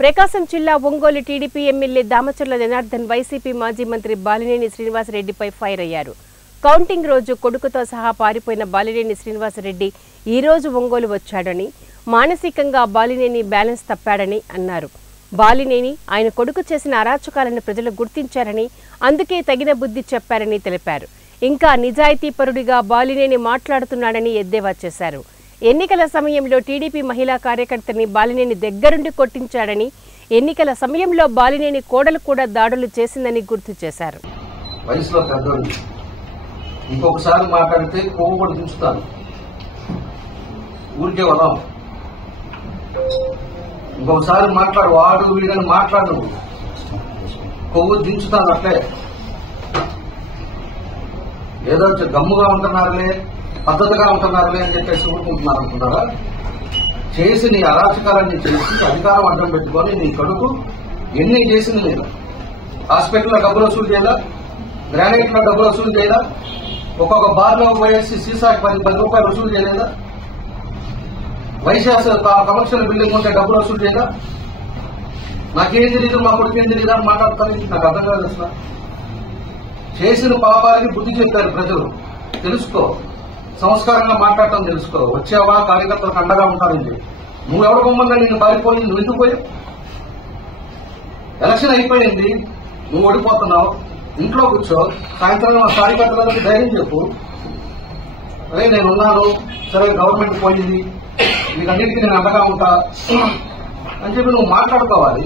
ప్రకాశం జిల్లా Ongole TDP MLA Damacharla Janardhan YCP మాజీ మంత్రి బాలినేని శ్రీనివాసరెడ్డిపై ఫైర్ అయ్యారు. కౌంటింగ్ రోజు కొడుకుతో సహా పారిపోయిన బాలినేని శ్రీనివాసరెడ్డి ఈ రోజు ఒంగోలు వచ్చాడని, మానసికంగా బాలినేని బ్యాలెన్స్ తప్పాడని అన్నారు. బాలినేని ఆయన కొడుకు చేసిన అరాచకాలను ప్రజలు గుర్తించారని, అందుకే తగిన బుద్ధి చెప్పారని తెలిపారు. ఇంకా నిజాయితీపరుడిగా బాలినేని మాట్లాడుతున్నాడని ఎద్దేవా చేశారు. ఎన్నికల సమయంలో టీడీపీ మహిళా కార్యకర్తని బాలినేని దగ్గరుండి కొట్టించాడని, ఎన్నికల సమయంలో బాలినేని కోడలు కూడా దాడులు చేసిందని గుర్తు చేశారు. వయసులో పెద్దోడు ఇంకొకసారి మాట్లాడితే కొవ్వు కూడా దించుతాను, ఊరికే వదాం. ఇంకొకసారి మాట్లాడు, వాడు వీడని మాట్లాడు, కొవ్వు దించుతాను. అట్లే ఏదో గమ్ముగా ఉంటున్నారులే, పద్ధతిగా ఉంటున్నారులే అని చెప్పేసి ఊరుకుంటున్నారు అనుకున్నారా? చేసి నీ అరాచకాలన్నీ చేసి అధికారం అడ్డం పెట్టుకొని నీ కొడుకు ఎన్ని చేసింది లేదా? హాస్పిటల్లో డబ్బులు వసూలు చేయాలా? గ్రానైట్ లో డబ్బులు వసూలు చేయాలా? ఒక్కొక్క బార్లో పోయేసి సీసాకి 10 రూపాయలు వసూలు చేయలేదా? వైశాఖ కమర్షియల్ బిల్డింగ్ ఉంటే డబ్బులు వసూలు చేయదా? నాకేం తెలియదు, మా కొడుకు ఏం తెలియదు అని మాట్లాడతాను. నాకు అర్థం కాదు. అసలు చేసిన పాపాలకి బుద్ధి చెప్పారు ప్రజలు. తెలుసుకో, సంస్కారంగా మాట్లాడటం తెలుసుకో. వచ్చావా కార్యకర్తలకు అండగా ఉంటానని నువ్వెవరు బొమ్మంగా నిన్ను పారిపోయి నువ్వు ఎందుకు పోయావు? ఎలక్షన్ అయిపోయింది, నువ్వు ఓడిపోతున్నావు, ఇంట్లో కూర్చో. సాయంత్రం కార్యకర్తలకు ధైర్యం చెప్పు, అదే నేనున్నాను, సరే గవర్నమెంట్ పోయింది, వీటన్నిటికీ నేను అండగా ఉంటా అని చెప్పి నువ్వు మాట్లాడుకోవాలి.